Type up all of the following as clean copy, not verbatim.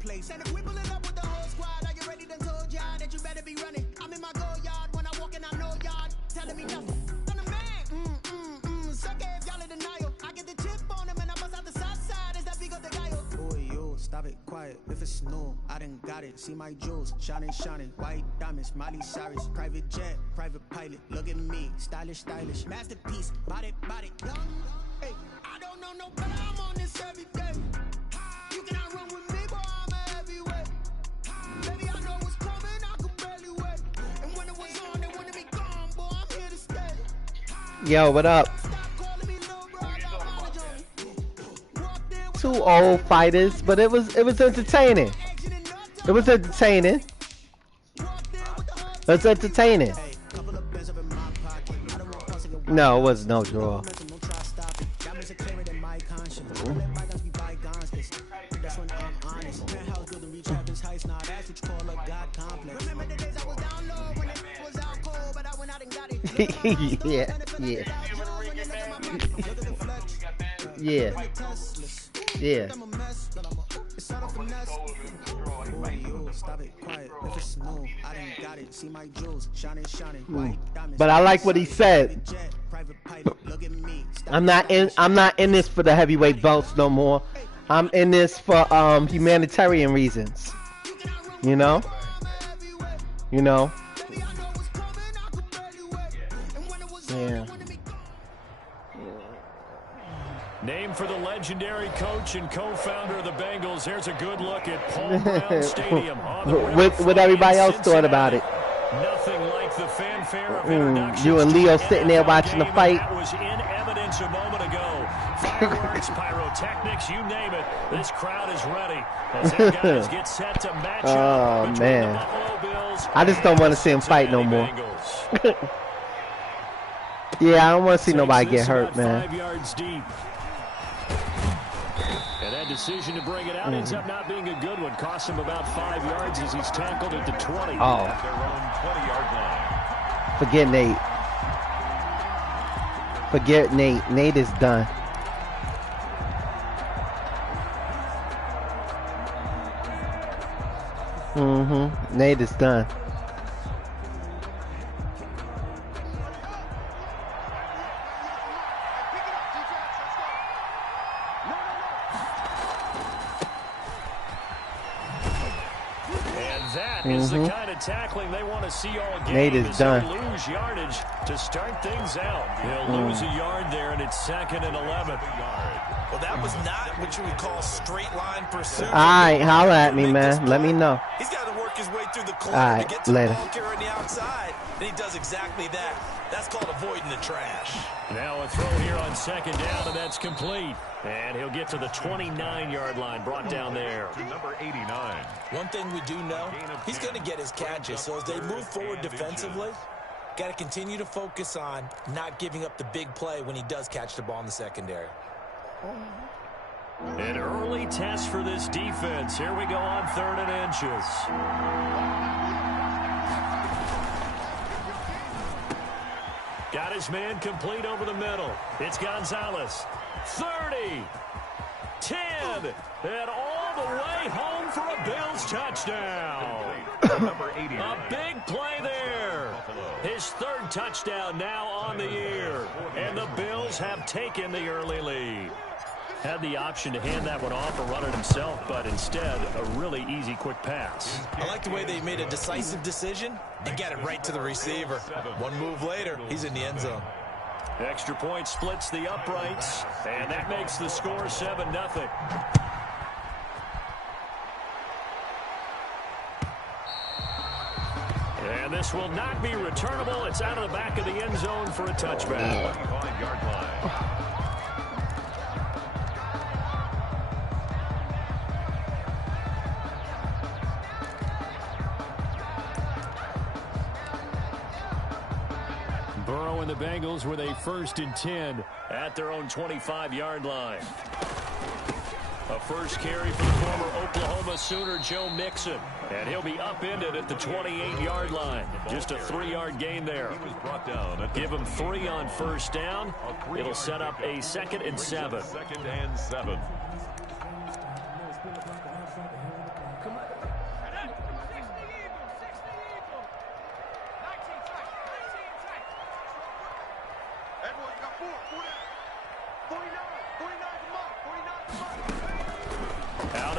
place. And if we pulling up with the whole squad, are you ready? Done told y'all that you better be running. I'm in my go yard when I walk in, I know y'all telling me nothing. I'm the man. Suck it if y'all in denial. I get the chip on him and I bust out the south side. Is that big of the guy? Oh, yo, stop it, quiet. If it's snow, I done got it. See my jewels, shining, shining. White diamonds, Miley Cyrus. Private jet, private pilot. Look at me, stylish, stylish. Masterpiece, body, body. Hey, I don't know no better. I'm on this every day. You cannot run with me, boy. I'm a heavyweight. Baby, I know what's coming. I can barely wait. And when it was on, they wanted me gone, boy. I'm here to stay. Yo, what up? Two old fighters, but it was entertaining. It was entertaining. It's entertaining. No, it was no draw. Yeah, yeah. Yeah. Yeah. But I like what he said. I'm not in this for the heavyweight belts no more. I'm in this for humanitarian reasons. You know? You know? Yeah. Named for the legendary coach and co-founder of the Bengals, here's a good look at Paul Brown Stadium. What everybody else thought about it. Nothing like the fanfare of introductions. You and Leo sitting there watching the fight. That was in evidence a moment ago. Fireworks, pyrotechnics, you name it. This crowd is ready as their guys get set to match up between the Buffalo Bills. I just don't want to see him fight no more. Yeah, I don't want to see nobody get hurt, man. 5 yards deep. And that decision to bring it out ends up not being a good one. Cost him about 5 yards as he's tackled at the 20. Oh. At their own 20-yard line. Forget Nate. Forget Nate. Nate is done. Nate is done. Is the kind of tackling they want to see all game. Nate is done. Lose yardage to start things out. He'll lose a yard there, and it's 2nd and 11. Well, that was not what you would call straight line pursuit. All right, holler at me, man. Let me know. He's got to work his way through the All corner right, to get to later. the ball carrier on the outside, and he does exactly that. That's called avoiding the trash. Now a throw here on 2nd down, and that's complete. And he'll get to the 29-yard line, brought down there. To number 89. One thing we do know, he's going to get his catches. So as they move forward defensively, got to continue to focus on not giving up the big play when he does catch the ball in the secondary. An early test for this defense. Here we go on 3rd and inches. Got his man complete over the middle. It's Gonzalez. 30, 10, and all the way home for a Bills touchdown. A big play there. His 3rd touchdown now on the year. And the Bills have taken the early lead. Had the option to hand that one off or run it himself, but instead, a really easy, quick pass. I like the way they made a decisive decision and got it right to the receiver. One move later, he's in the end zone. Extra point splits the uprights, and that makes the score 7-0. And this will not be returnable. It's out of the back of the end zone for a touchback. 25-yard line. Burrow and the Bengals with a 1st and 10 at their own 25-yard line. A first carry for the former Oklahoma Sooner, Joe Mixon. And he'll be upended at the 28-yard line. Just a 3-yard gain there. Give him 3 on 1st down. It'll set up a 2nd and 7. 2nd and 7.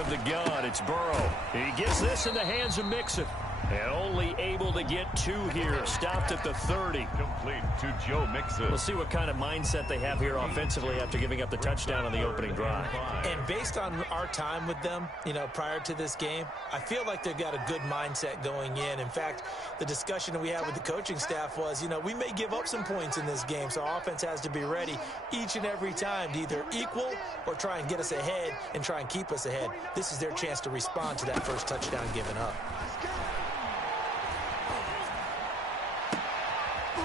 of the gun. It's Burrow. He gets this in the hands of Mixon. And only able to get 2 here. Stopped at the 30. Complete to Joe Mixon. We'll see what kind of mindset they have here offensively after giving up the touchdown on the opening drive. And based on our time with them, prior to this game, I feel like they've got a good mindset going in. In fact, the discussion that we had with the coaching staff was, we may give up some points in this game, so our offense has to be ready each and every time to either equal or try and get us ahead and try and keep us ahead. This is their chance to respond to that first touchdown given up.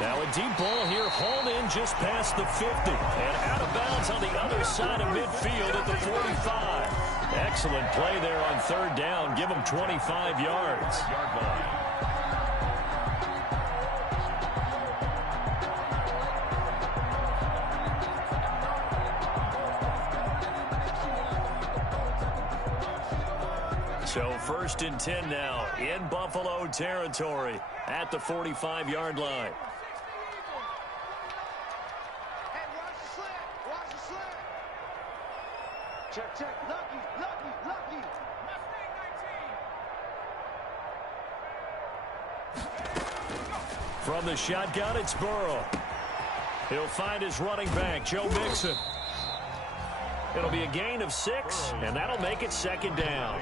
Now a deep ball here, hauled in just past the 50. And out of bounds on the other side of midfield at the 45. Excellent play there on 3rd down. Give them 25 yards. So 1st and 10 now in Buffalo territory at the 45-yard line. Check, check, lucky. From the shotgun, it's Burrow. He'll find his running back, Joe Mixon. It'll be a gain of 6, and that'll make it 2nd down.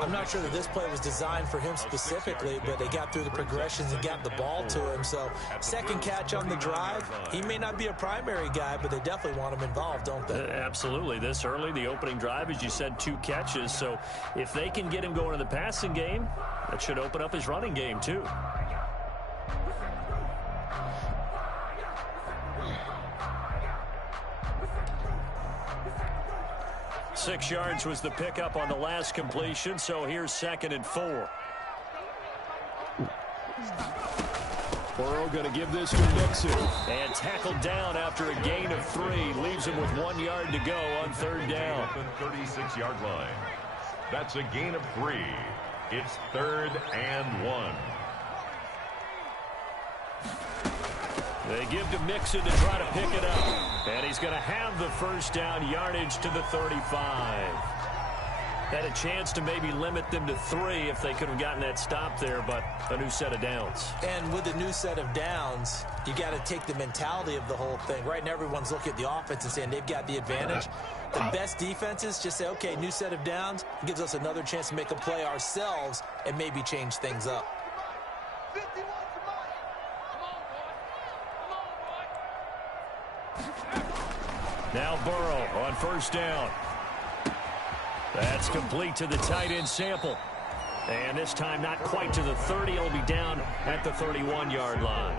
I'm not sure that this play was designed for him specifically, but they got through the progressions and got the ball to him. So 2nd catch on the drive. He may not be a primary guy, but they definitely want him involved, don't they? Absolutely. This early, the opening drive, as you said, 2 catches. So if they can get him going in the passing game, that should open up his running game too. Six yards was the pickup on the last completion, so here's 2nd and 4. Burrow going to give this to Mixon. And tackled down after a gain of 3. Leaves him with 1 yard to go on 3rd down. 36-yard line. That's a gain of 3. It's 3rd and 1. They give to Mixon to try to pick it up. And he's going to have the 1st down, yardage to the 35. Had a chance to maybe limit them to 3 if they could have gotten that stop there, but a new set of downs. And with a new set of downs, you got to take the mentality of the whole thing. Right now, everyone's looking at the offense and saying they've got the advantage. The best defenses just say, okay, new set of downs. It gives us another chance to make a play ourselves and maybe change things up. Now Burrow on 1st down. That's complete to the tight end Sample. And this time not quite to the 30. He'll be down at the 31-yard line.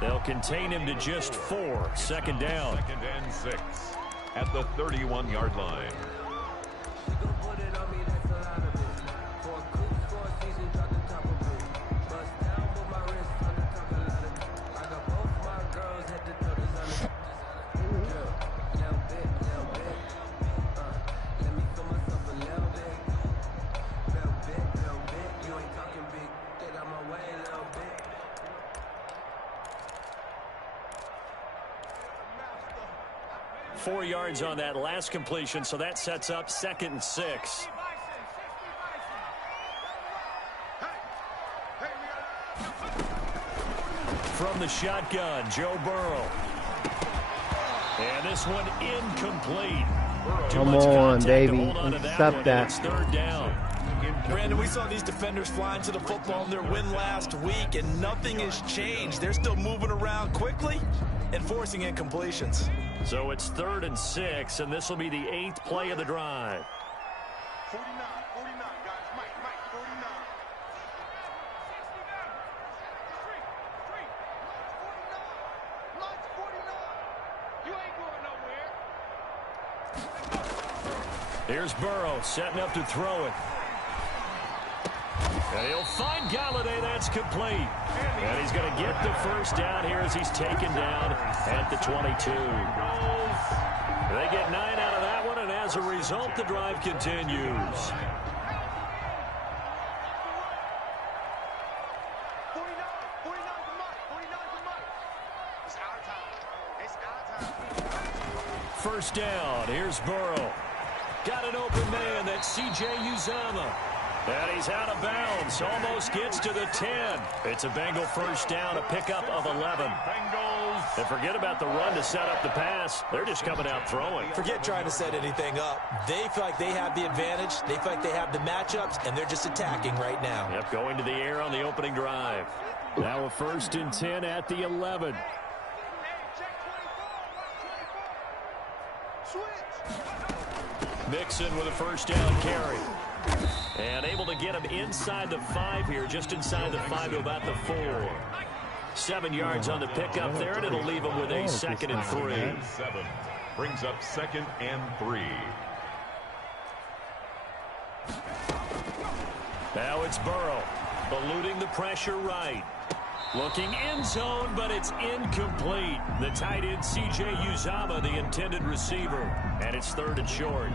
They'll contain him to just 4. 2nd down. 2nd and 6 at the 31-yard line. Four yards on that last completion, so that sets up 2nd and 6. From the shotgun, Joe Burrow. And this one incomplete. Come on, baby. Stop that. It's 3rd down. Brandon, we saw these defenders flying to the football in their win last week, and nothing has changed. They're still moving around quickly and forcing incompletions. So it's 3rd and 6, and this will be the 8th play of the drive. 49, guys. Mike, 49. Mike's 49. You ain't going nowhere. Here's Burrow setting up to throw it. And he'll find Galladay. That's complete. And he's going to get the 1st down here as he's taken down at the 22. They get 9 out of that one, and as a result, the drive continues. 1st down. Here's Burrow. Got an open man. That's C.J. Uzomah. And he's out of bounds. Almost gets to the 10. It's a Bengal first down, a pickup of 11. Bengals. And forget about the run to set up the pass. They're just coming out throwing. Forget trying to set anything up. They feel like they have the advantage. They feel like they have the matchups, and they're just attacking right now. Yep, going to the air on the opening drive. Now a 1st and 10 at the 11. Mixon with a first down carry. And able to get him inside the 5 here, just inside the 5 to about the 4. 7 yards on the pickup there, and it'll leave him with a 2nd and 3. 7 brings up 2nd and 3. Now it's Burrow, eluding the pressure right. Looking end zone, but it's incomplete. The tight end, C.J. Uzomah, the intended receiver. And it's 3rd and short.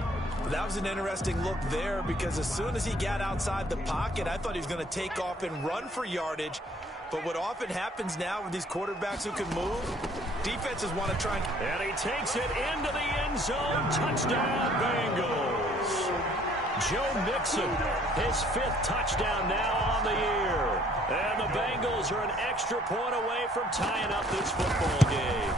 That was an interesting look there because as soon as he got outside the pocket, I thought he was going to take off and run for yardage. But what often happens now with these quarterbacks who can move, defenses want to try and he takes it into the end zone. Touchdown, Bengals. Joe Mixon, his 5th touchdown now on the year. And the Bengals are an extra point away from tying up this football game.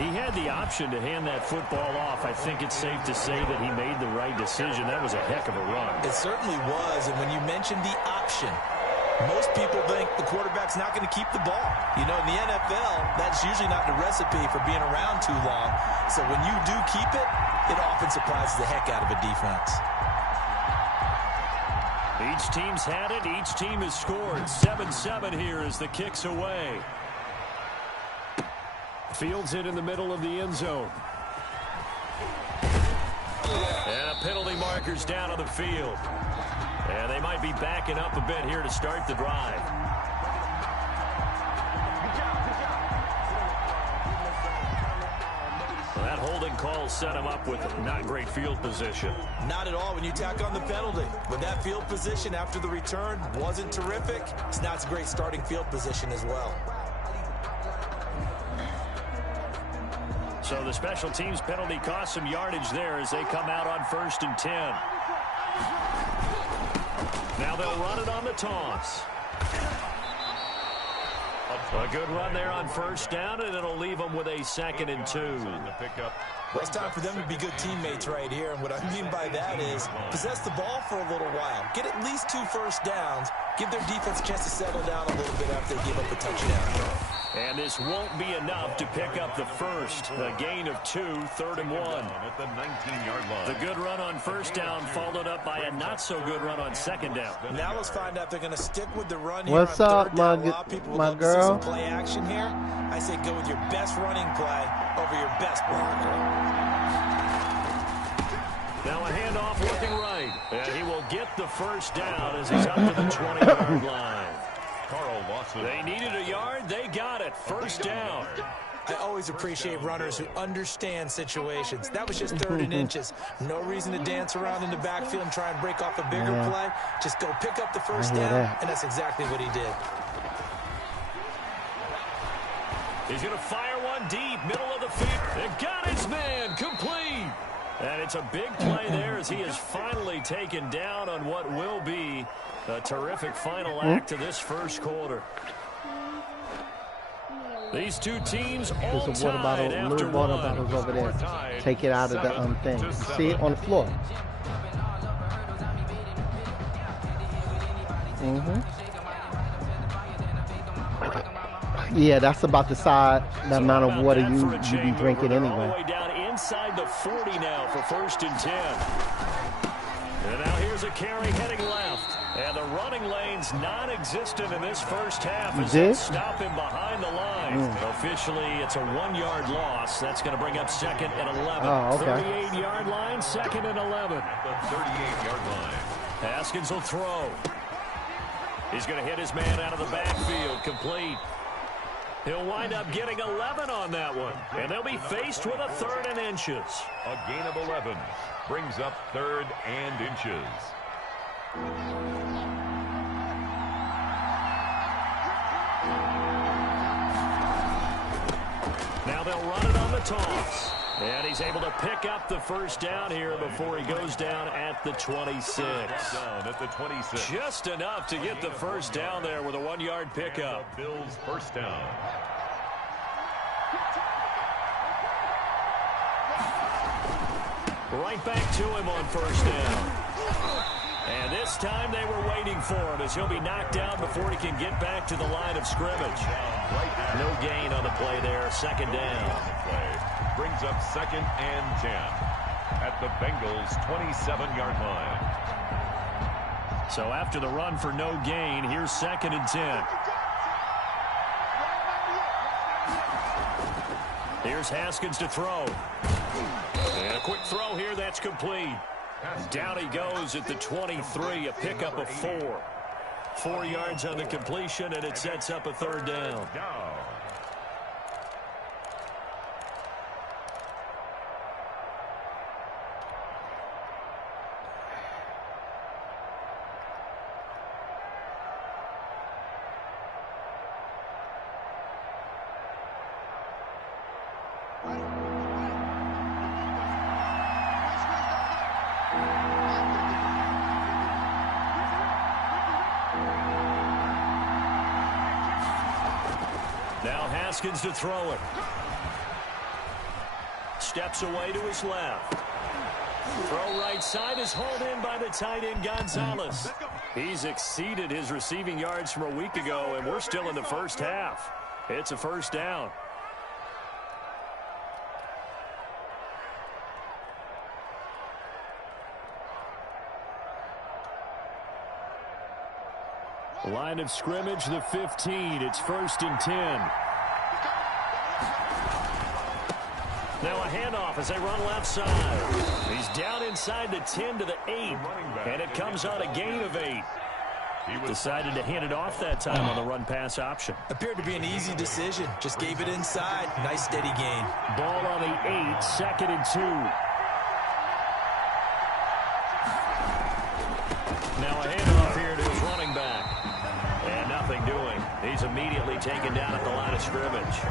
He had the option to hand that football off. I think it's safe to say that he made the right decision. That was a heck of a run. It certainly was. And when you mentioned the option, most people think the quarterback's not going to keep the ball. You know, in the NFL, that's usually not the recipe for being around too long. So when you do keep it, it often surprises the heck out of a defense. Each team's had it. Each team has scored. 7-7 here as the kick's away. Fields it in the middle of the end zone. And a penalty marker's down on the field. And they might be backing up a bit here to start the drive. Well, that holding call set him up with not great field position. Not at all when you tack on the penalty. But that field position after the return wasn't terrific. It's not a great starting field position as well. So the special teams penalty cost some yardage there as they come out on 1st and 10. Now they'll run it on the toss. A good run there on 1st down, and it'll leave them with a 2nd and 2. Well, it's time for them to be good teammates right here. And what I mean by that is possess the ball for a little while. Get at least 2 first downs. Give their defense a chance to settle down a little bit after they give up a touchdown. And this won't be enough to pick up the first. A gain of 2, 3rd and 1. At the 19-yard line. The good run on 1st down followed up by a not-so-good run on 2nd down. Now let's find out if they're going to stick with the run here. What's on up, 3rd down. A lot of people would love to see girl? some play action here. I say go with your best running play over your best blocker. Now a handoff looking right. And he will get the 1st down as he's up to the 20-yard line. They needed a yard. They got it. 1st down. I always appreciate runners who understand situations. That was just 3rd and inches. No reason to dance around in the backfield and try and break off a bigger play. Just go pick up the 1st down, and that's exactly what he did. He's going to fire one deep, middle of the field. And got his man, complete. And it's a big play there as he is finally taken down on what will be a terrific final act to this 1st quarter. These two teams all There's a water bottle, tied little after water one. bottles over there. Take it out of the thing. See it on the floor. Yeah, that's about the side, the amount of water you be drinking anyway. All the way down inside the 40 now for 1st and 10. And now here's a carry heading left. And the running lane's non-existent in this 1st half as they stop him behind the line. Officially, it's a 1-yard loss. That's going to bring up 2nd and 11. Oh, okay. 38-yard line, 2nd and 11. At the 38-yard line. Haskins will throw. He's going to hit his man out of the backfield, complete. He'll wind up getting 11 on that one. And they'll be faced with a 3rd and inches. A gain of 11 brings up 3rd and inches. Now they'll run it on the toss. And he's able to pick up the first down here before he goes down at the 26. Down at the 26. Just enough to get the first down there with a 1-yard pickup. Bills first down. Right back to him on first down. And this time they were waiting for him as he'll be knocked down before he can get back to the line of scrimmage. No gain on the play there. Second down. Brings up 2nd and 10 at the Bengals' 27-yard line. So after the run for no gain, here's 2nd and 10. Here's Haskins to throw. And a quick throw here, that's complete. Down he goes at the 23, a pickup of 4. 4 yards on the completion, and it sets up a third down. Now Haskins to throw it. Steps away to his left. Throw right side is hauled in by the tight end Gonzalez. He's exceeded his receiving yards from a week ago, and we're still in the first half. It's a first down. Line of scrimmage, the 15. It's 1st and 10. Now a handoff as they run left side. He's down inside the 10 to the 8. And it comes on a gain of 8. He decided to hand it off that time on the run-pass option. Appeared to be an easy decision. Just gave it inside. Nice steady gain. Ball on the 8, 2nd and 2. Now a handoff here to his running back. And nothing doing. He's immediately taken down at the line of scrimmage.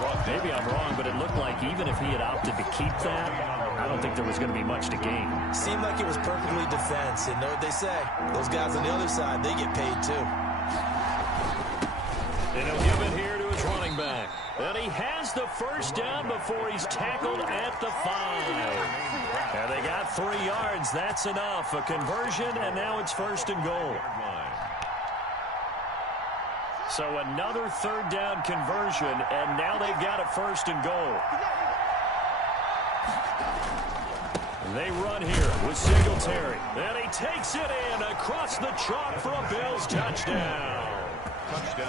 Well, maybe I'm wrong, but it looked like even if he had opted to keep that, I don't think there was going to be much to gain. Seemed like it was perfectly defense. And know what they say? Those guys on the other side, they get paid too. And he'll give it here to his running back. And he has the first down before he's tackled at the 5. And they got 3 yards. That's enough. A conversion, and now it's 1st and goal. So another third down conversion, and now they've got a 1st and goal. They run here with Singletary. And he takes it in across the chalk for a Bills touchdown.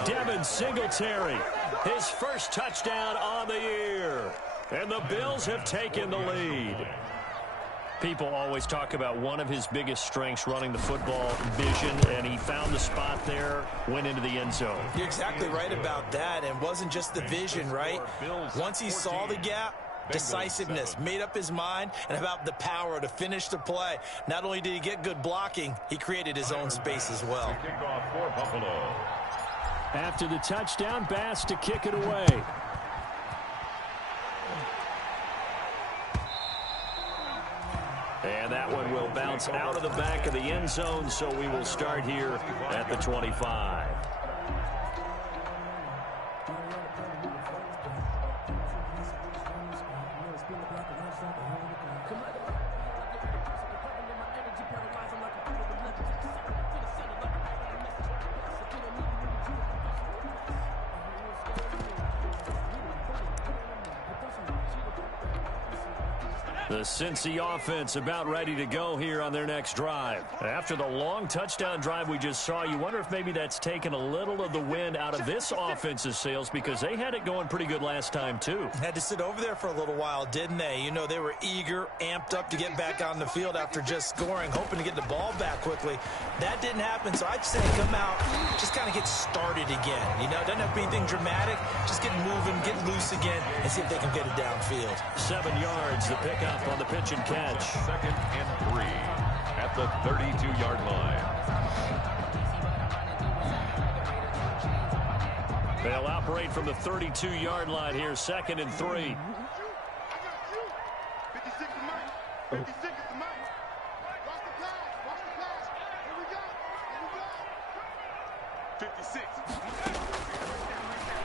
Devin Singletary, his first touchdown on the year. And the Bills have taken the lead. People always talk about one of his biggest strengths, running the football, vision, and he found the spot there, went into the end zone. You're exactly right about that, and wasn't just the vision, right? Once he saw the gap, decisiveness, made up his mind, and about the power to finish the play. Not only did he get good blocking, he created his own space as well. Kickoff for Buffalo. After the touchdown, Bass to kick it away. And that one will bounce out of the back of the end zone, so we will start here at the 25. The Cincy offense about ready to go here on their next drive. After the long touchdown drive we just saw, you wonder if maybe that's taken a little of the wind out of this offense's sails, because they had it going pretty good last time too. Had to sit over there for a little while, didn't they? You know, they were eager, amped up to get back on the field after just scoring, hoping to get the ball back quickly. That didn't happen, so I'd say come out, just kind of get started again. You know, it doesn't have to be anything dramatic. Just get moving, get loose again, and see if they can get it downfield. 7 yards, the pickup on the pitch and catch. 2nd and 3 at the 32-yard line. They'll operate from the 32-yard line here, 2nd and 3.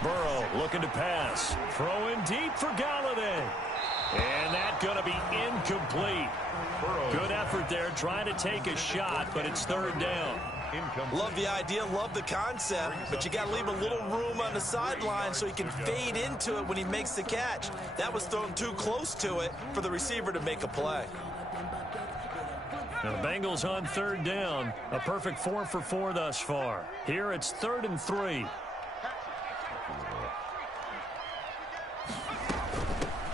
Burrow looking to pass. Throw in deep for Galladay. And that's going to be incomplete. Good effort there trying to take a shot, but it's third down. Love the idea, love the concept, but you got to leave a little room on the sideline so he can fade into it when he makes the catch. That was thrown too close to it for the receiver to make a play. The Bengals on third down. A perfect 4 for 4 thus far. Here it's 3rd and 3.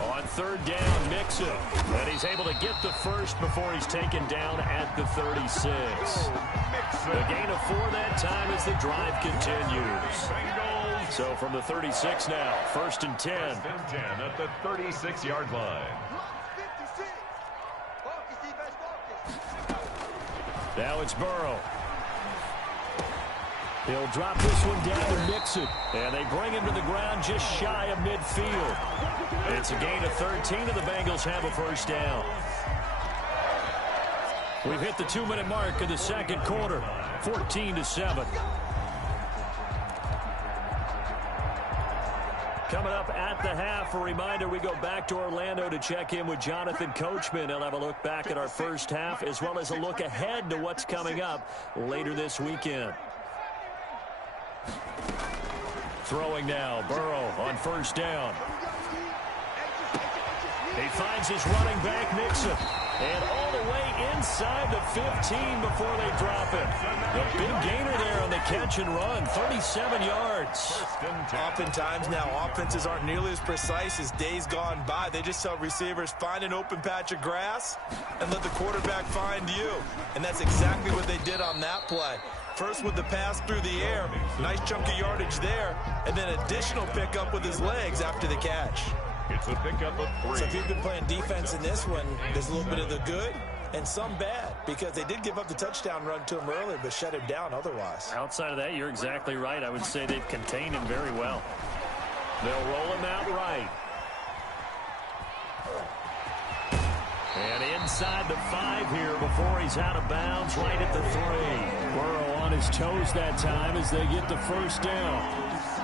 On third down, Mixon. And he's able to get the first before he's taken down at the 36. A gain of 4 that time as the drive continues. So from the 36 now, 1st and 10. 1st and 10 at the 36-yard line. Now it's Burrow. He'll drop this one down to Mixon. And they bring him to the ground just shy of midfield. It's a gain of 13, and the Bengals have a first down. We've hit the 2-minute mark in the second quarter. 14-7. Coming up at the half, a reminder, we go back to Orlando to check in with Jonathan Coachman. He'll have a look back at our first half as well as a look ahead to what's coming up later this weekend. Throwing now, Burrow on first down. He finds his running back, Mixon. And all the way inside the 15 before they drop it. A big gainer there on the catch and run, 37 yards. Oftentimes now, offenses aren't nearly as precise as days gone by. They just tell receivers, find an open patch of grass and let the quarterback find you. And that's exactly what they did on that play. First with the pass through the air, nice chunk of yardage there, and then additional pickup with his legs after the catch. It's a pickup of 3. So if you've been playing defense in this one, there's a little bit of the good and some bad, because they did give up the touchdown run to him earlier, but shut him down otherwise. Outside of that, you're exactly right. I would say they've contained him very well. They'll roll him out right. And inside the 5 here before he's out of bounds, right at the 3. Burrow on his toes that time as they get the first down.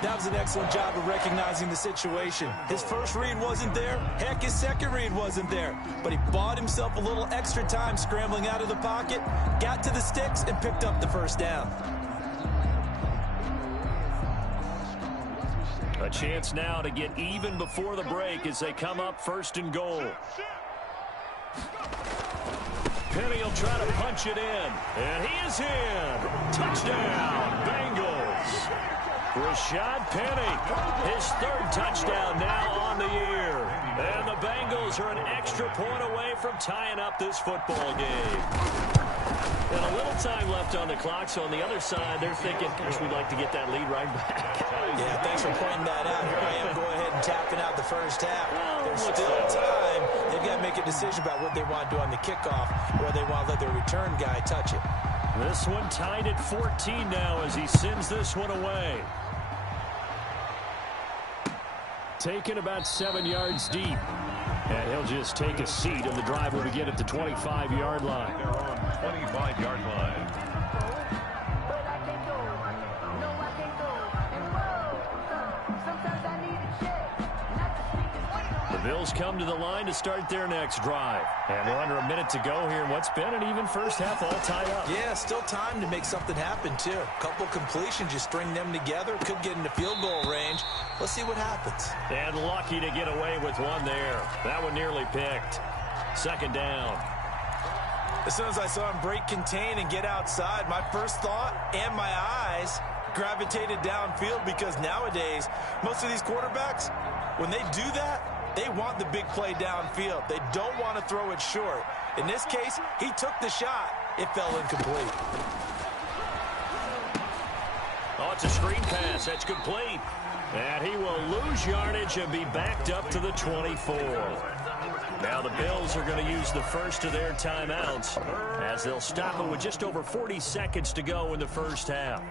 That was an excellent job of recognizing the situation. His first read wasn't there. Heck, his second read wasn't there. But he bought himself a little extra time scrambling out of the pocket, got to the sticks, and picked up the first down. A chance now to get even before the break as they come up 1st and goal. Penny will try to punch it in. And he is in. Touchdown, Bengals. Rashad Penny, his 3rd touchdown now on the year. And the Bengals are an extra point away from tying up this football game. And a little time left on the clock, so on the other side, they're thinking, gosh, we'd like to get that lead right back. Yeah, thanks for pointing that out. Here I am going ahead and tapping out the first half. There's still time. They've got to make a decision about what they want to do on the kickoff, or they want to let their return guy touch it. This one tied at 14 now as he sends this one away. Taken about 7 yards deep. And he'll just take a seat, and the drive will begin at the 25-yard line. They're on 25-yard line. The Bills come to the line to start their next drive. And we're under a minute to go here in what's been an even first half, all tied up. Yeah, still time to make something happen, too. Couple completions, you string them together, could get into field goal range. Let's see what happens. And lucky to get away with one there. That one nearly picked. 2nd down. As soon as I saw him break contain and get outside, my first thought and my eyes gravitated downfield, because nowadays, most of these quarterbacks, when they do that, they want the big play downfield. They don't want to throw it short. In this case, he took the shot. It fell incomplete. Oh, it's a screen pass. That's complete. And he will lose yardage and be backed up to the 24. Now the Bills are going to use the first of their timeouts as they'll stop it with just over 40 seconds to go in the first half.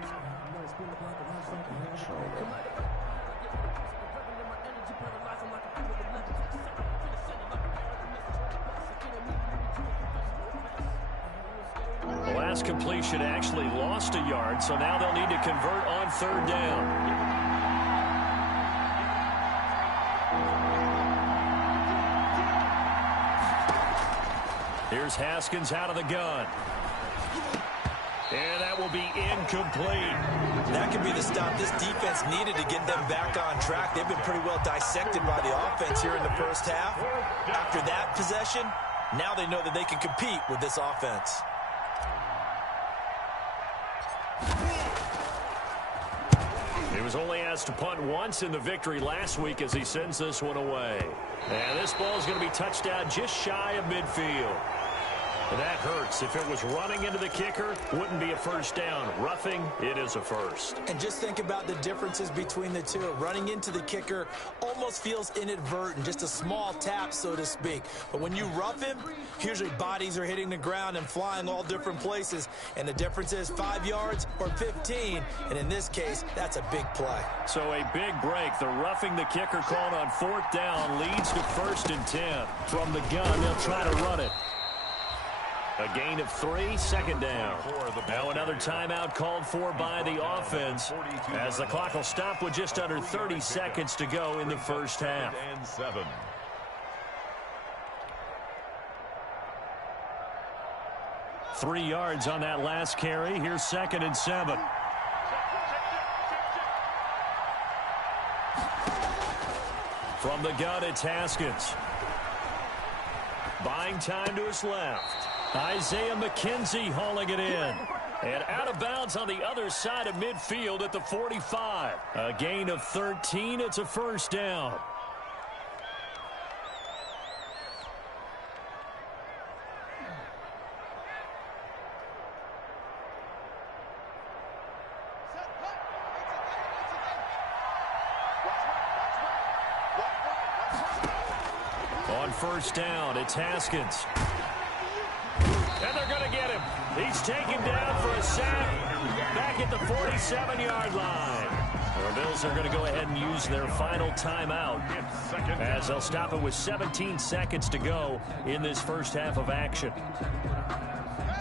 pass completion actually lost a yard, so now they'll need to convert on third down. Here's Haskins out of the gun. And that will be incomplete. That could be the stop this defense needed to get them back on track. They've been pretty well dissected by the offense here in the first half. After that possession, now they know that they can compete with this offense. He was only asked to punt once in the victory last week as he sends this one away. And this ball is going to be touched down just shy of midfield. And that hurts. If it was running into the kicker, wouldn't be a first down. Roughing, it is a first. And just think about the differences between the two. Running into the kicker almost feels inadvertent, just a small tap, so to speak. But when you rough him, usually bodies are hitting the ground and flying all different places. And the difference is 5 yards or 15. And in this case, that's a big play. So a big break. The roughing the kicker called on fourth down leads to 1st and 10. From the gun, they'll try to run it. A gain of 3, second down. Now another timeout called for by the offense as the clock will stop with just under 30 seconds to go in the first half. 3 yards on that last carry. Here's 2nd and 7. From the gun, it's Haskins. Buying time to his left. Isaiah McKenzie hauling it in. And out of bounds on the other side of midfield at the 45. A gain of 13. It's a first down. On first down, it's Haskins. And they're going to get him. He's taken down for a sack back at the 47-yard line. The Bills are going to go ahead and use their final timeout as they'll stop it with 17 seconds to go in this first half of action.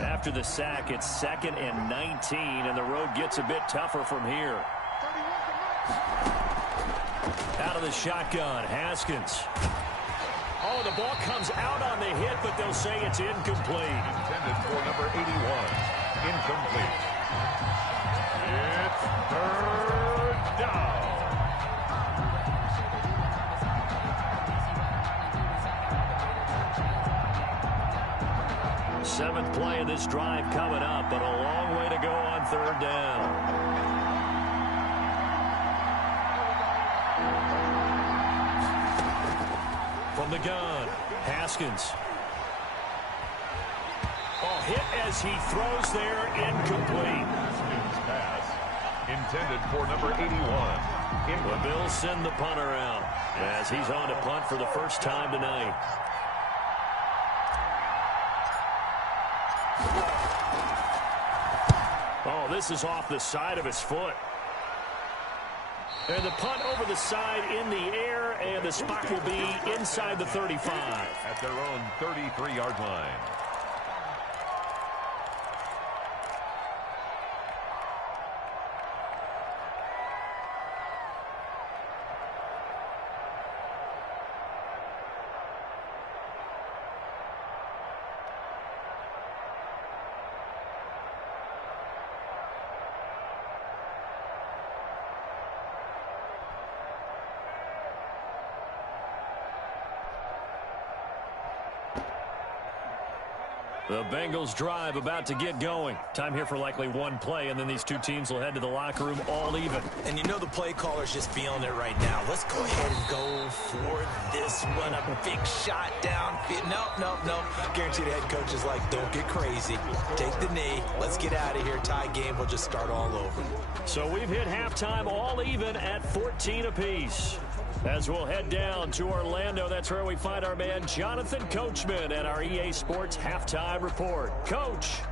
After the sack, it's 2nd and 19, and the road gets a bit tougher from here. Out of the shotgun, Haskins. Oh, the ball comes out on the hit, but they'll say it's incomplete. Intended for number 81. Incomplete. It's 3rd down. Seventh play of this drive coming up, but a long way to go on 3rd down. From the gun, Haskins. Oh, hit as he throws there, incomplete. Haskins pass. Intended for number 81. The Bills send the punter out as he's on to punt for the first time tonight. Oh, this is off the side of his foot. And the punt over the side in the air, and the spot will be inside the 35. At their own 33-yard line. The Bengals drive about to get going. Time here for likely one play, and then these two teams will head to the locker room all even. And you know the play caller's just feeling it right now. Let's go ahead and go for this one. A big shot down. Nope. Guarantee the head coach is like, don't get crazy. Take the knee. Let's get out of here. Tie game. We'll just start all over. So we've hit halftime all even at 14 apiece. As we'll head down to Orlando, that's where we find our man Jonathan Coachman at our EA Sports Halftime Report. Coach.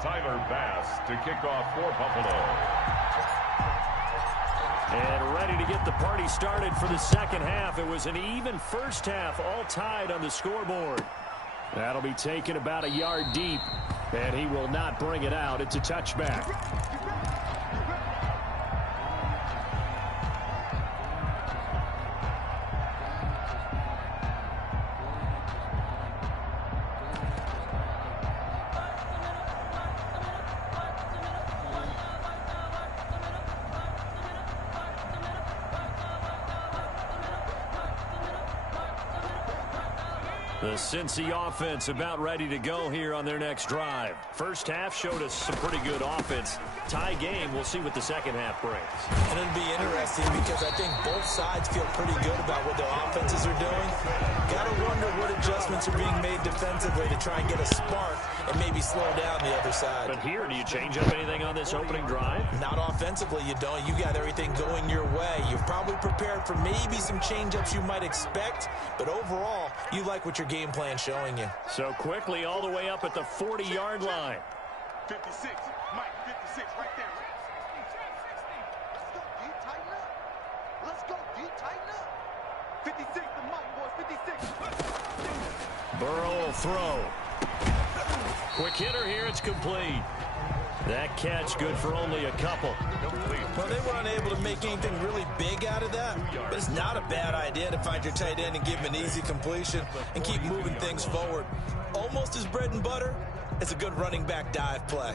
Tyler Bass to kick off for Buffalo. And ready to get the party started for the second half. It was an even first half, all tied on the scoreboard. That'll be taken about a yard deep, and he will not bring it out. It's a touchback. The Cincy offense about ready to go here on their next drive. First half showed us some pretty good offense. Tie game, we'll see what the second half brings. And it'll be interesting because I think both sides feel pretty good about what their offenses are doing. Got to wonder what adjustments are being made defensively to try and get a spark and maybe slow down the other side. But here, do you change up anything on this opening drive? Not offensively, you don't. You got everything going your way. You've probably prepared for maybe some change-ups you might expect, but overall, you like what your game plan showing you. So quickly all the way up at the 40-yard line. 56, Mike, 56, right there. Let's go, D, tighten up. 56, the Mike, boys, 56. Burrow will throw. Quick hitter here, it's complete. That catch good for only a couple. Well, they were unable to make anything really big out of that, but it's not a bad idea to find your tight end and give him an easy completion and keep moving things forward. Almost as bread and butter as a good running back dive play.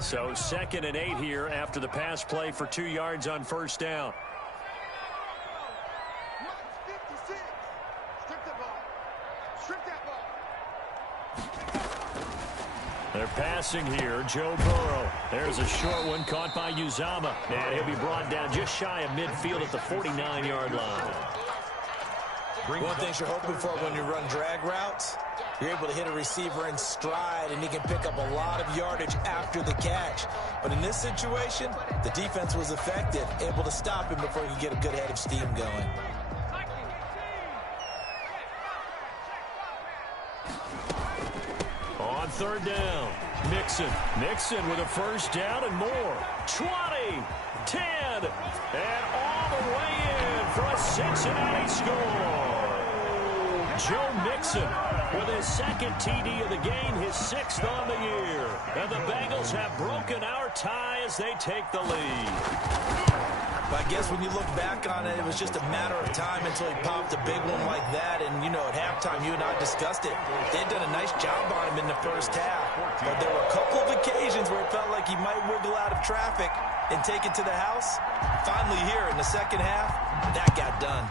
So 2nd and 8 here after the pass play for 2 yards on first down. Mike, 56. Strip the ball. Strip that ball. They're passing here. Joe Burrow. There's a short one caught by Uzama. And he'll be brought down just shy of midfield at the 49-yard line. One thing you're hoping for when you run drag routes, you're able to hit a receiver in stride, and he can pick up a lot of yardage after the catch. But in this situation, the defense was effective, able to stop him before he could get a good head of steam going. On 3rd down, Mixon with a first down and more. 20, 10, and all the way in for a Cincinnati score. Joe Mixon with his 2nd TD of the game, his 6th on the year. And the Bengals have broken our tie as they take the lead. But I guess when you look back on it, it was just a matter of time until he popped a big one like that. And, you know, at halftime, you and I discussed it. They'd done a nice job on him in the first half. But there were a couple of occasions where it felt like he might wiggle out of traffic and take it to the house. Finally here in the second half, that got done.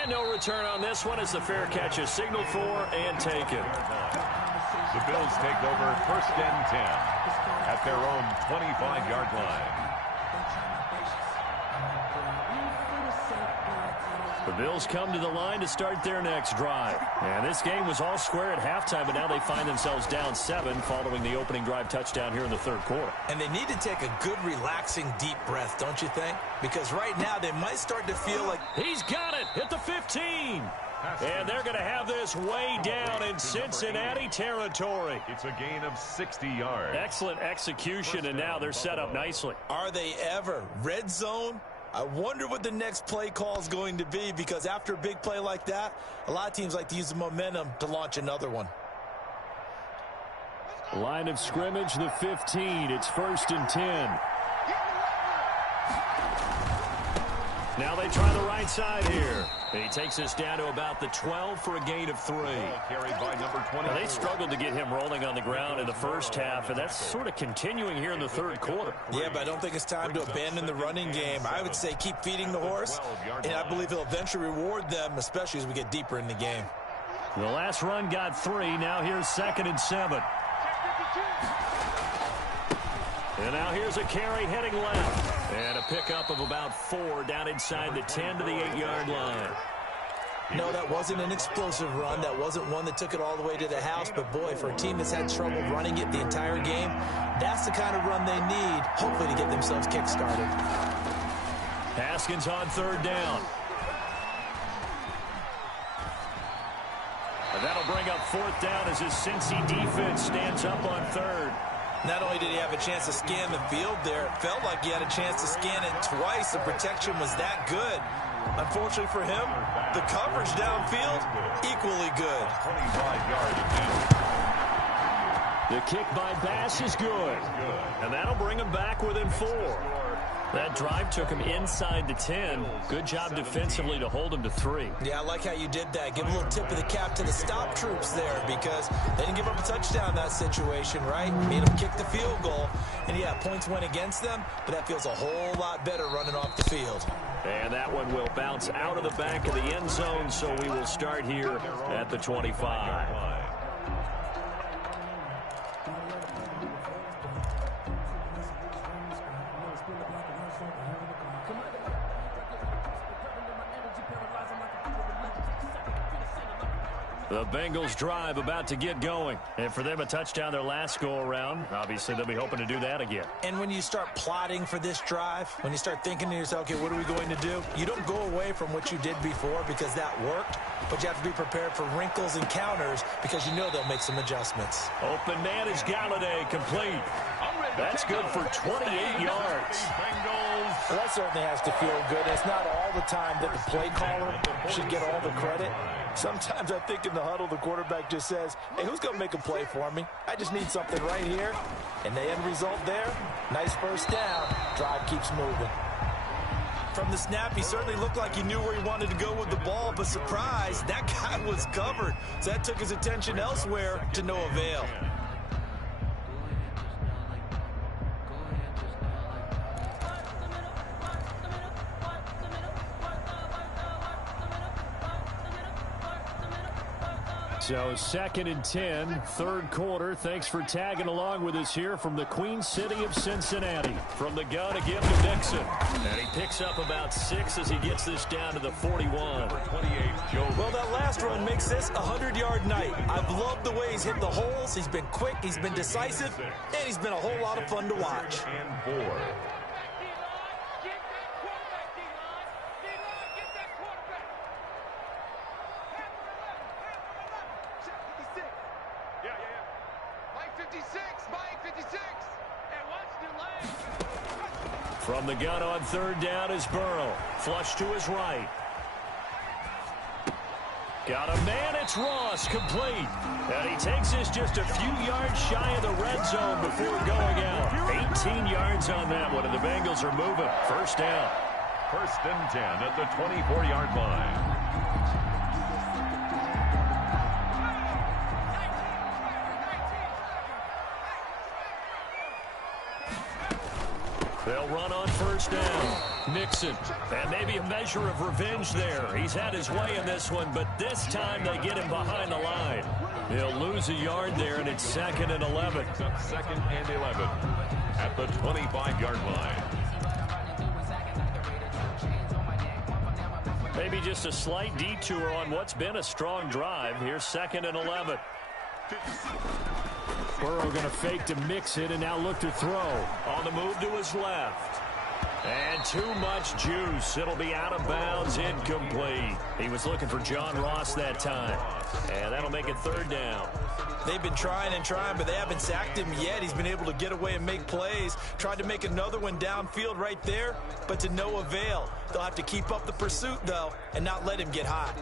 And no return on this one as the fair catch is signaled for and taken. The Bills take over 1st and 10 at their own 25-yard line. The Bills come to the line to start their next drive. And this game was all square at halftime, but now they find themselves down 7 following the opening drive touchdown here in the 3rd quarter. And they need to take a good, relaxing, deep breath, don't you think? Because right now they might start to feel like... He's got it at the 15. And they're going to have this way down in Cincinnati territory. It's a gain of 60 yards. Excellent execution, and now they're set up nicely. Are they ever? Red zone? I wonder what the next play call is going to be, because after a big play like that, a lot of teams like to use the momentum to launch another one. Line of scrimmage, the 15. It's 1st and 10. Now they try the right side here. He takes us down to about the 12 for a gain of 3. Carried by number 20. Now they struggled to get him rolling on the ground in the first half, and that's sort of continuing here in the 3rd quarter. Yeah, but I don't think it's time to abandon the running game. I would say keep feeding the horse, and I believe he'll eventually reward them, especially as we get deeper in the game. The last run got 3. Now here's 2nd and 7. And now here's a carry heading left. And a pickup of about 4 down inside the 10 to the 8-yard line. No, that wasn't an explosive run. That wasn't one that took it all the way to the house. But, boy, for a team that's had trouble running it the entire game, that's the kind of run they need, hopefully, to get themselves kick-started. Haskins on 3rd down. And that'll bring up 4th down as his Cincy defense stands up on 3rd. Not only did he have a chance to scan the field there, it felt like he had a chance to scan it twice. The protection was that good. Unfortunately for him, the coverage downfield, equally good. 25 yards. The kick by Bass is good. And that'll bring him back within 4. That drive took him inside the 10. Good job defensively to hold him to 3. Yeah, I like how you did that. Give a little tip of the cap to the stop troops there because they didn't give up a touchdown in that situation, right? Made them kick the field goal. And, yeah, points went against them, but that feels a whole lot better running off the field. And that one will bounce out of the back of the end zone, so we will start here at the 25. The Bengals drive about to get going. And for them, a touchdown their last go-around. Obviously, they'll be hoping to do that again. And when you start plotting for this drive, when you start thinking to yourself, okay, what are we going to do? You don't go away from what you did before because that worked, but you have to be prepared for wrinkles and counters because you know they'll make some adjustments. Open man is Galladay, complete. That's good for 28 yards. Well, that certainly has to feel good. It's not all the time that the play caller should get all the credit. Sometimes I think in the huddle, the quarterback just says, hey, who's going to make a play for me? I just need something right here. And the end result there, nice first down. Drive keeps moving. From the snap, he certainly looked like he knew where he wanted to go with the ball, but surprise, that guy was covered. So that took his attention elsewhere to no avail. So 2nd and 10, third quarter. Thanks for tagging along with us here from the Queen City of Cincinnati. From the gun again to Dixon. And he picks up about 6 as he gets this down to the 41. Well, that last run makes this a 100-yard night. I've loved the way he's hit the holes. He's been quick, he's been decisive, and he's been a whole lot of fun to watch. And 4. From the gun on third down is Burrow. Flush to his right. Got a man, it's Ross, complete. And he takes this just a few yards shy of the red zone before going out. 18 yards on that one, and the Bengals are moving. First down. 1st and 10 at the 24-yard line. They'll run on first down. Mixon. And maybe a measure of revenge there. He's had his way in this one, but this time they get him behind the line. He'll lose a yard there, and it's 2nd and 11. 2nd and 11 at the 25-yard line. Maybe just a slight detour on what's been a strong drive. Here's 2nd and 11. Burrow going to fake to mix it and now look to throw. On the move to his left. And too much juice. It'll be out of bounds, incomplete. He was looking for John Ross that time. And that'll make it 3rd down. They've been trying and trying, but they haven't sacked him yet. He's been able to get away and make plays. Tried to make another one downfield right there, but to no avail. They'll have to keep up the pursuit, though, and not let him get hot.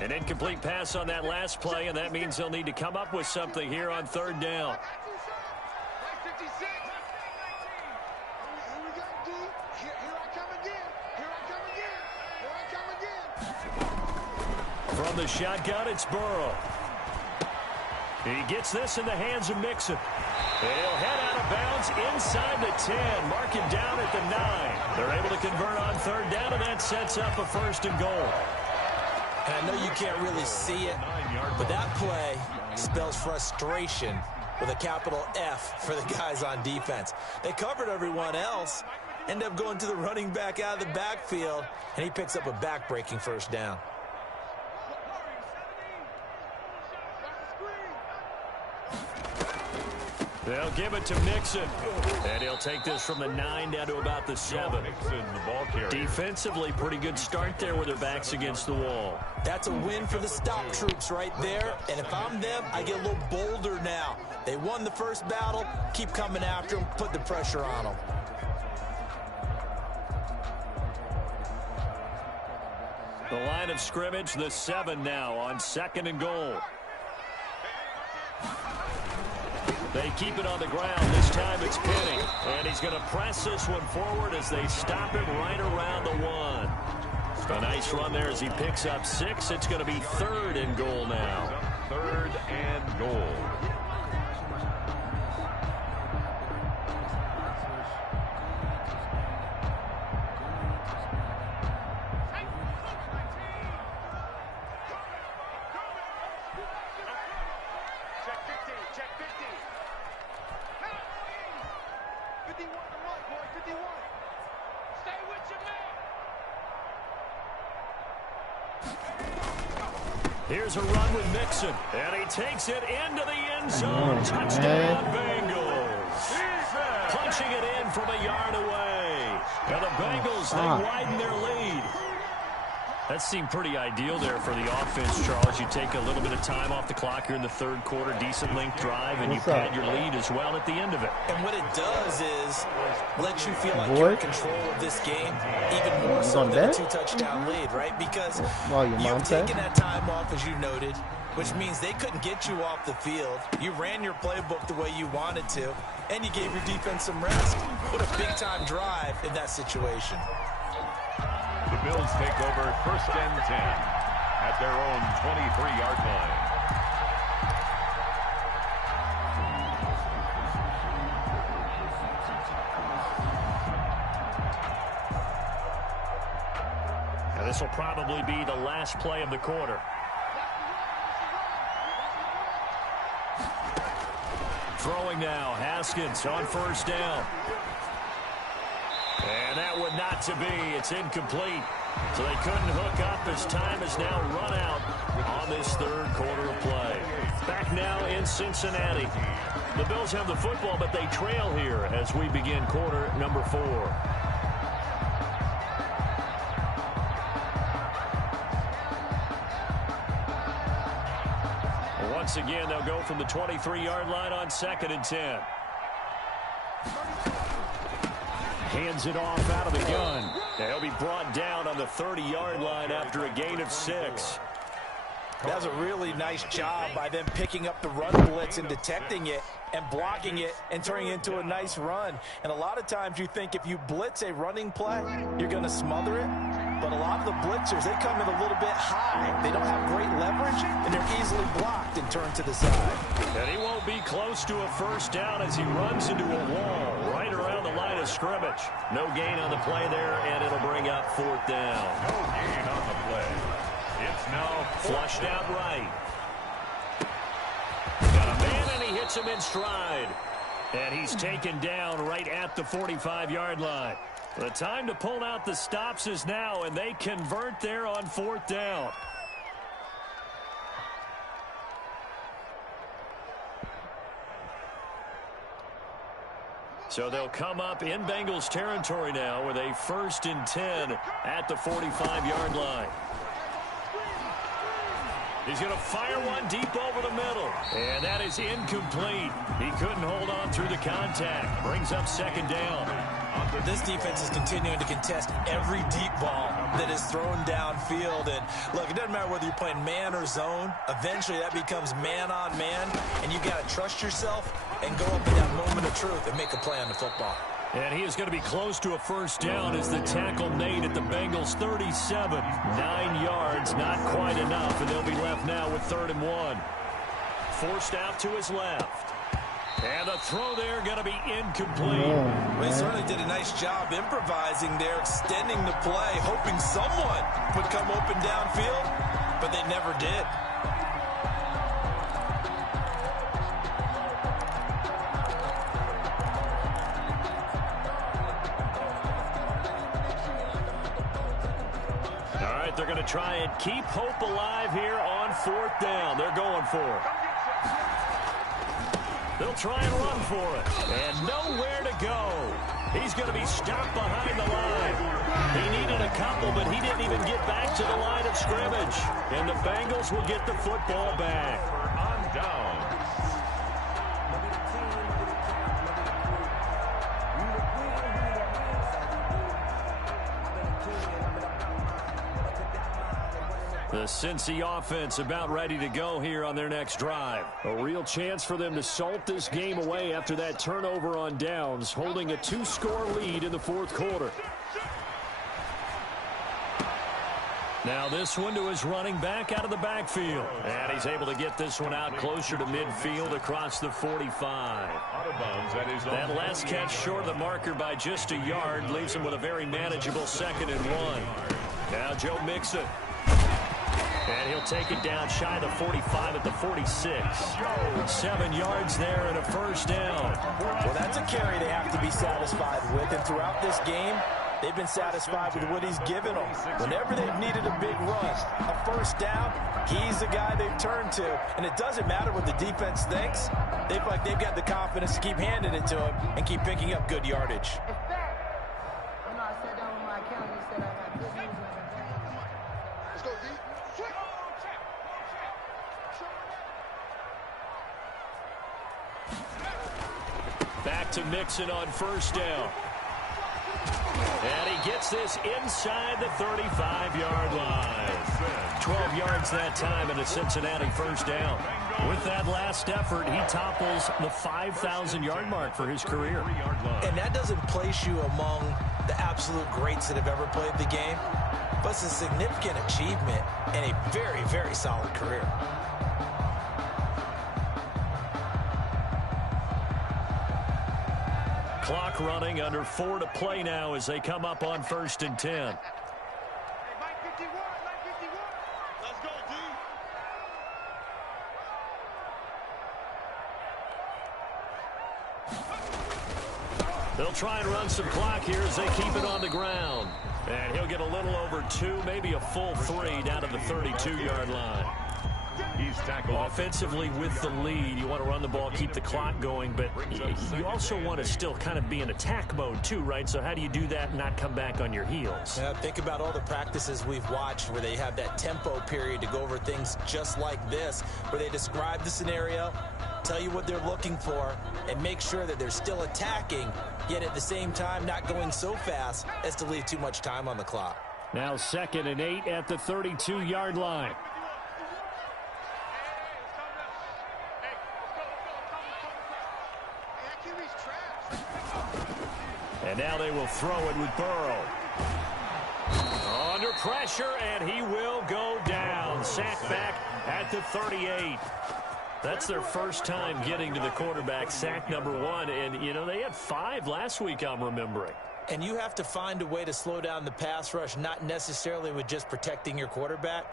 An incomplete pass on that last play, and that means they'll need to come up with something here on 3rd down. From the shotgun, it's Burrow. He gets this in the hands of Mixon. He'll head out of bounds inside the 10. Mark him down at the 9. They're able to convert on 3rd down, and that sets up a 1st and goal. And I know you can't really see it, but that play spells frustration with a capital F for the guys on defense. They covered everyone else, end up going to the running back out of the backfield, and he picks up a back-breaking 1st down. They'll give it to Mixon. And he'll take this from the 9 down to about the 7. Mixon, the ball carrier. Defensively, pretty good start there with their backs against the wall. That's a win for the stop troops right there. And if I'm them, I get a little bolder now. They won the first battle. Keep coming after them. Put the pressure on them. The line of scrimmage, the 7 now on 2nd and goal. They keep it on the ground. This time it's Penny. And he's going to press this one forward as they stop him right around the 1. A nice run there as he picks up 6. It's going to be 3rd and goal now. 3rd and goal. Here's a run with Mixon, and he takes it into the end zone. Touchdown, Bengals. Punching it in from a yard away. And the Bengals, they widen their lead. That seemed pretty ideal there for the offense, Charles. You take a little bit of time off the clock here in the 3rd quarter, decent length drive, and you pad your lead as well at the end of it. And what it does is let you feel like you're in control of this game, even more so than a 2-touchdown lead, right? Because you've taken that time off, as you noted, which means they couldn't get you off the field. You ran your playbook the way you wanted to, and you gave your defense some rest. What a big-time drive in that situation. The Bills take over 1st and 10 at their own 23-yard line. And this will probably be the last play of the quarter. Throwing now, Haskins on 1st down. And that would not to be. It's incomplete. So they couldn't hook up as time has now run out on this 3rd quarter of play. Back now in Cincinnati. The Bills have the football, but they trail here as we begin quarter number 4. Once again, they'll go from the 23-yard line on 2nd and 10. Hands it off out of the gun. They'll be brought down on the 30-yard line after a gain of 6. That was a really nice job by them picking up the run blitz and detecting it and blocking it and turning it into a nice run. And a lot of times you think if you blitz a running play, you're going to smother it. But a lot of the blitzers, they come in a little bit high. They don't have great leverage, and they're easily blocked and turned to the side. And he won't be close to a 1st down as he runs into a wall right around the line of scrimmage. No gain on the play there, and it'll bring up 4th down. No gain on the play. It's now flushed out right. Got a man, and he hits him in stride. And he's taken down right at the 45-yard line. The time to pull out the stops is now, and they convert there on 4th down. So they'll come up in Bengals territory now with a 1st and 10 at the 45-yard line. He's going to fire one deep over the middle. And that is incomplete. He couldn't hold on through the contact. Brings up 2nd down. This defense is continuing to contest every deep ball that is thrown downfield. And look, it doesn't matter whether you're playing man or zone. Eventually that becomes man on man. And you got to trust yourself and go up in that moment of truth and make a play on the football. And he is going to be close to a 1st down as the tackle made at the Bengals 37. 9 yards, not quite enough, and they'll be left now with 3rd and 1. Forced out to his left. And the throw there going to be incomplete. Well, he certainly did a nice job improvising there, extending the play, hoping someone would come open downfield, but they never did. They're going to try and keep hope alive here on 4th down. They're going for it. They'll try and run for it. And nowhere to go. He's going to be stopped behind the line. He needed a couple, but he didn't even get back to the line of scrimmage. And the Bengals will get the football back. On down. The Cincy offense about ready to go here on their next drive. A real chance for them to salt this game away after that turnover on downs, holding a 2-score lead in the fourth quarter. Now this one to his running back out of the backfield. And he's able to get this one out closer to midfield across the 45. Out of bounds at his own. That last catch short of the marker by just a yard leaves him with a very manageable 2nd and 1. Now Joe Mixon. And he'll take it down shy of the 45 at the 46. 7 yards there and a first down. Well, that's a carry they have to be satisfied with. And throughout this game, they've been satisfied with what he's given them. Whenever they've needed a big run, a first down, he's the guy they've turned to. And it doesn't matter what the defense thinks. They've got the confidence to keep handing it to him and keep picking up good yardage. Let's go, D. Back to Mixon on first down. And he gets this inside the 35-yard line. 12 yards that time and a Cincinnati first down. With that last effort, he topples the 5,000-yard mark for his career. And that doesn't place you among the absolute greats that have ever played the game, but it's a significant achievement and a very, very solid career. Clock running, under 4 to play now as they come up on 1st and 10. Hey, Mike 51, Mike 51. Let's go, D. They'll try and run some clock here as they keep it on the ground. And he'll get a little over 2, maybe a full 3 down to the 32-yard line. He's tackled. Offensively with the lead, you want to run the ball, keep the clock going, but you also want to still kind of be in attack mode too, right? So how do you do that and not come back on your heels? Yeah, think about all the practices we've watched where they have that tempo period to go over things just like this, where they describe the scenario, tell you what they're looking for, and make sure that they're still attacking, yet at the same time not going so fast as to leave too much time on the clock. Now 2nd and 8 at the 32-yard line. And now they will throw it with Burrow. Under pressure, and he will go down. Sacked back at the 38. That's their first time getting to the quarterback, sack number 1. And, you know, they had 5 last week, I'm remembering. And you have to find a way to slow down the pass rush, not necessarily with just protecting your quarterback,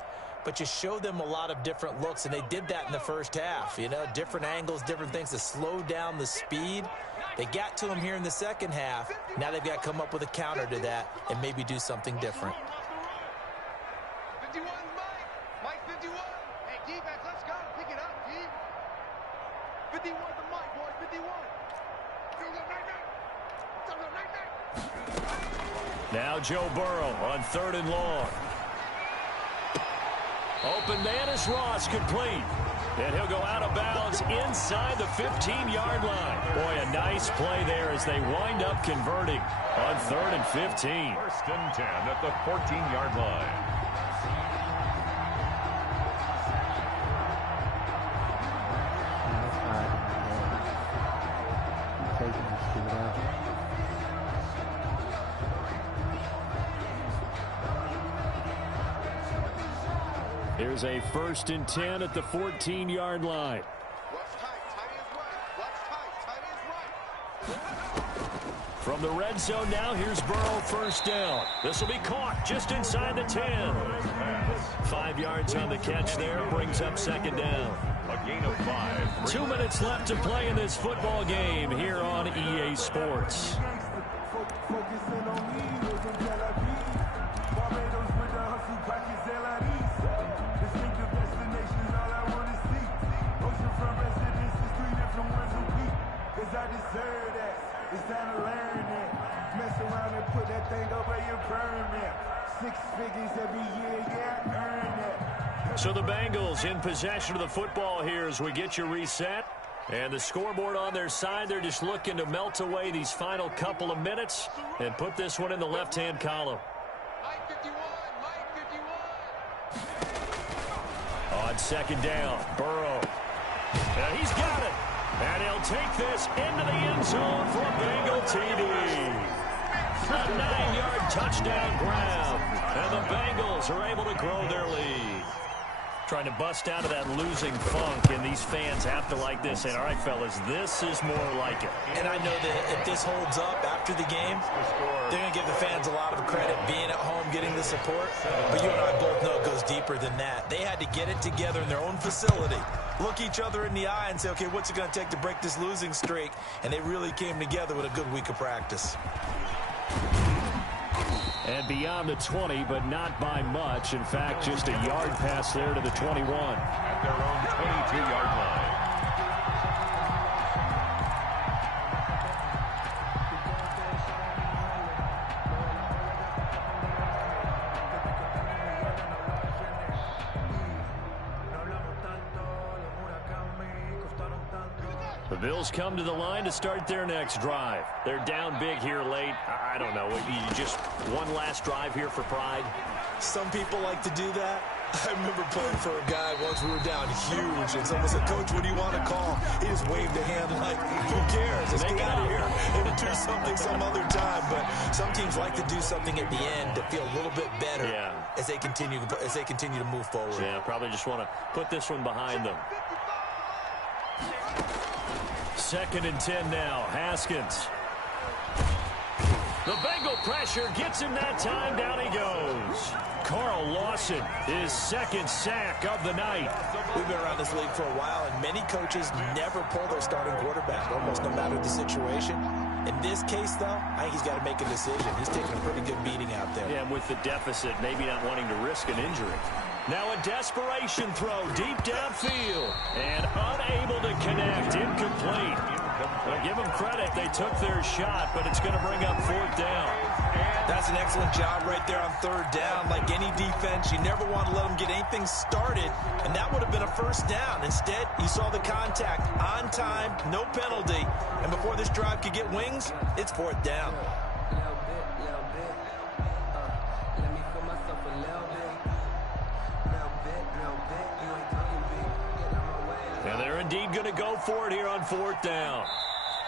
but you show them a lot of different looks, and they did that in the first half. You know, different angles, different things to slow down the speed. They got to him here in the second half. Now they've got to come up with a counter to that and maybe do something different. 51, Mike 51. Hey, D-back, let's go. Pick it up, D. 51 to Mike, boy, 51. Now Joe Burrow on 3rd and long. Open man is Ross, complete. And he'll go out of bounds inside the 15-yard line. Boy, a nice play there as they wind up converting on 3rd and 15. 1st and 10 at the 14-yard line. Here's a 1st and 10 at the 14-yard line. Watch tight, tight is right. Watch tight, tight is right. From the red zone now, here's Burrow, 1st down. This will be caught just inside the 10. 5 yards on the catch there, brings up 2nd down. A gain of 5. 2 minutes left to play in this football game here on EA Sports. So the Bengals in possession of the football here as we get you reset. And the scoreboard on their side, they're just looking to melt away these final couple of minutes and put this one in the left-hand column. Mike 51, Mike 51. On second down, Burrow. And he's got it. And he'll take this into the end zone for a Bengal TD. A 9-yard touchdown grab. And the Bengals are able to grow their lead. Trying to bust out of that losing funk, and these fans have to like this. And all right, fellas, this is more like it. And I know that if this holds up after the game, they're going to give the fans a lot of credit being at home, getting the support. But you and I both know it goes deeper than that. They had to get it together in their own facility, look each other in the eye and say, okay, what's it going to take to break this losing streak? And they really came together with a good week of practice. And beyond the 20, but not by much. In fact, just a yard pass there to the 21. At their own 22-yard line. The Bills come to the line to start their next drive. They're down big here late. I don't know. Just one last drive here for pride. Some people like to do that. I remember playing for a guy once. We were down huge, and someone said, "Coach, what do you want to call?" He just waved a hand like, "Who cares? Let's get out of here and do something some other time." But some teams like to do something at the end to feel a little bit better as they continue to move forward. Yeah, probably just want to put this one behind them. 2nd and 10 now. Haskins. The Bengal pressure gets him that time. Down he goes. Carl Lawson, his 2nd sack of the night. We've been around this league for a while, and many coaches never pull their starting quarterback, almost no matter the situation. In this case, though, I think he's got to make a decision. He's taking a pretty good beating out there. Yeah, with the deficit, maybe not wanting to risk an injury. Now a desperation throw deep downfield. And unable to connect. Incomplete. Well, give them credit. They took their shot, but it's going to bring up 4th down. That's an excellent job right there on 3rd down. Like any defense, you never want to let them get anything started, and that would have been a 1st down. Instead, you saw the contact on time, no penalty, and before this drive could get wings, it's 4th down. And they're indeed going to go for it here on 4th down.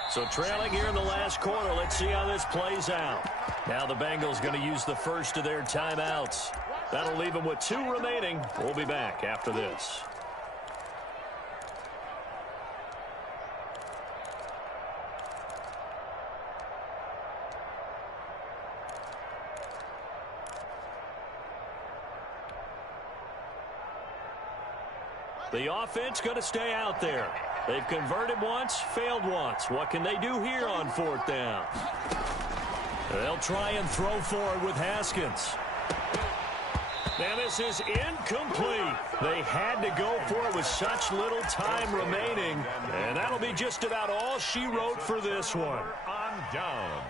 So trailing here in the last quarter. Let's see how this plays out. Now the Bengals going to use the first of their timeouts. That'll leave them with 2 remaining. We'll be back after this. The offense going to stay out there. They've converted once, failed once. What can they do here on 4th down? They'll try and throw for it with Haskins. Now this is incomplete. They had to go for it with such little time remaining. And that'll be just about all she wrote for this one. On downs.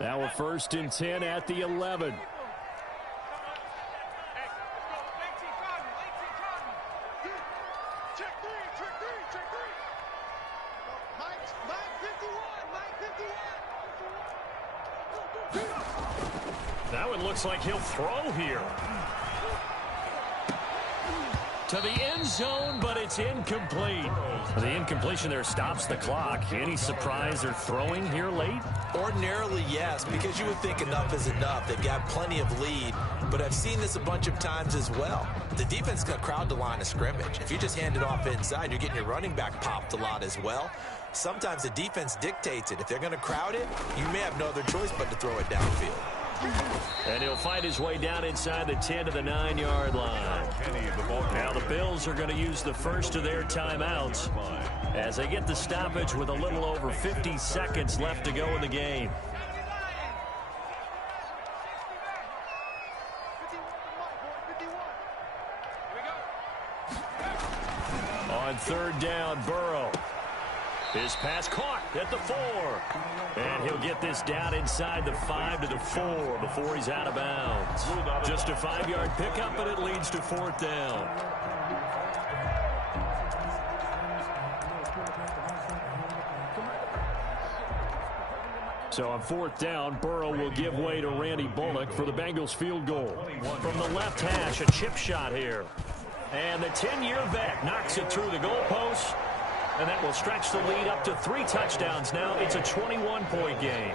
Now a 1st and 10 at the 11. Now it looks like he'll throw here. To the end zone, but it's incomplete. The incompletion there stops the clock. Any surprise they're throwing here late? Ordinarily, yes, because you would think enough is enough. They've got plenty of lead, but I've seen this a bunch of times as well. The defense is going to crowd the line of scrimmage. If you just hand it off inside, you're getting your running back popped a lot as well. Sometimes the defense dictates it. If they're going to crowd it, you may have no other choice but to throw it downfield. And he'll fight his way down inside the 10 to the 9-yard line. Now the Bills are going to use the first of their timeouts as they get the stoppage with a little over 50 seconds left to go in the game. On third down, Burrow. His pass caught at the 4. And he'll get this down inside the 5 to the 4 before he's out of bounds. Just a 5-yard pickup, but it leads to 4th down. So on 4th down, Burrow will give way to Randy Bullock for the Bengals field goal. From the left hash, a chip shot here. And the 10-year vet knocks it through the goalpost. And that will stretch the lead up to 3 touchdowns now. It's a 21-point game.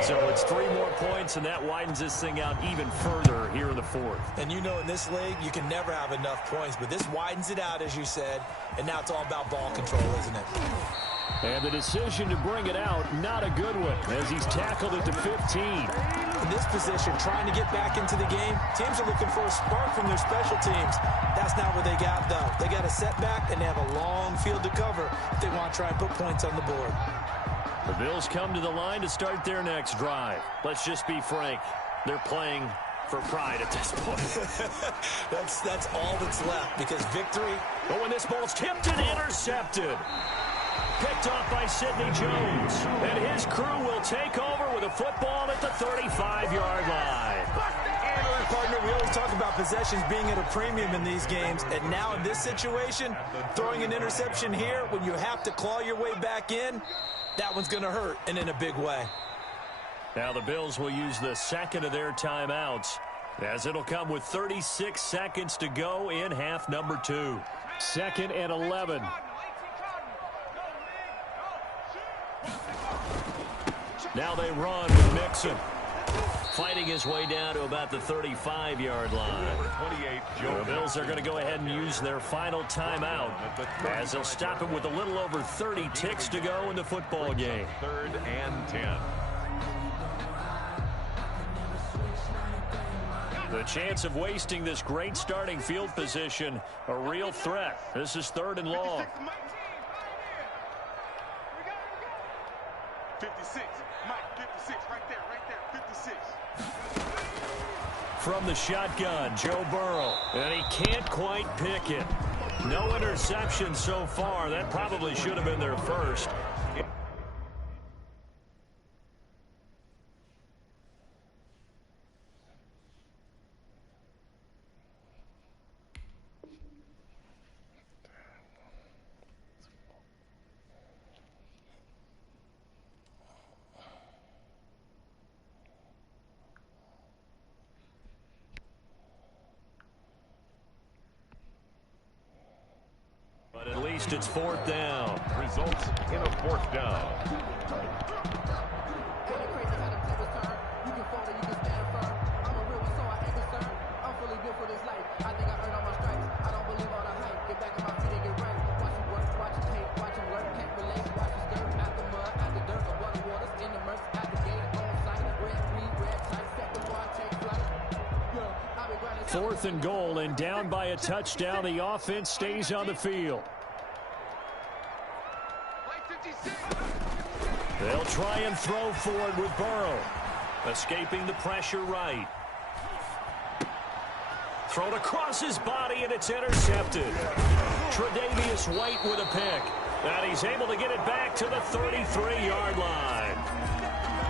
So it's 3 more points, and that widens this thing out even further here in the 4th. And you know in this league, you can never have enough points. But this widens it out, as you said. And now it's all about ball control, isn't it? And the decision to bring it out, not a good one, as he's tackled it to 15. In this position, trying to get back into the game, teams are looking for a spark from their special teams. That's not what they got, though. They got a setback, and they have a long field to cover if they want to try and put points on the board. The Bills come to the line to start their next drive. Let's just be frank. They're playing for pride at this point. That's all that's left, because victory... But when this ball's tipped and intercepted... Picked off by Sidney Jones. And his crew will take over with a football at the 35-yard line. Partner, we always talk about possessions being at a premium in these games. And now in this situation, throwing an interception here when you have to claw your way back in, that one's going to hurt, and in a big way. Now the Bills will use the second of their timeouts, as it'll come with 36 seconds to go in half number 2. 2nd and 11. Now they run with Mixon, fighting his way down to about the 35-yard line. The Bills are going to go ahead and use their final timeout, as they'll stop it with a little over 30 ticks to go in the football game. 3rd and 10. The chance of wasting this great starting field position, a real threat. This is 3rd and long. 56. Mike, 56. Right there. 56. From the shotgun, Joe Burrow. And he can't quite pick it. No interception so far. That probably should have been their first. But at least it's 4th down. Results in a 4th down. Fourth and goal, and down by a touchdown. The offense stays on the field. They'll try and throw for it with Burrow. Escaping the pressure right. Thrown across his body, and it's intercepted. Tre'Davious White with a pick. And he's able to get it back to the 33-yard line.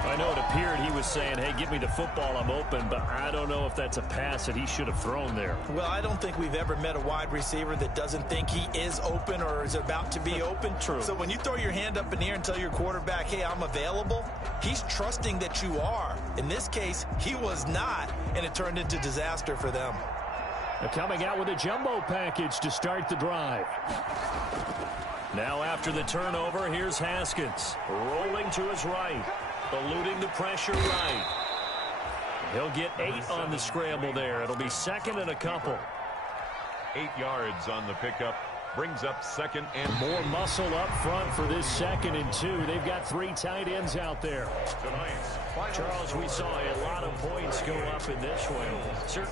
I know it appeared he was saying, hey, give me the football, I'm open, but I don't know if that's a pass that he should have thrown there. Well, I don't think we've ever met a wide receiver that doesn't think he is open or is about to be open. True. So when you throw your hand up in the air and tell your quarterback, hey, I'm available, he's trusting that you are. In this case, he was not, and it turned into disaster for them. They're coming out with a jumbo package to start the drive. Now after the turnover, here's Haskins, rolling to his right. Eluding the pressure right. He'll get 8 on the scramble there. It'll be 2nd and a couple. 8 yards on the pickup. Brings up 2nd and more muscle up front for this 2nd and 2. They've got 3 tight ends out there. tonight. Charles, we saw a lot of points go up in this one.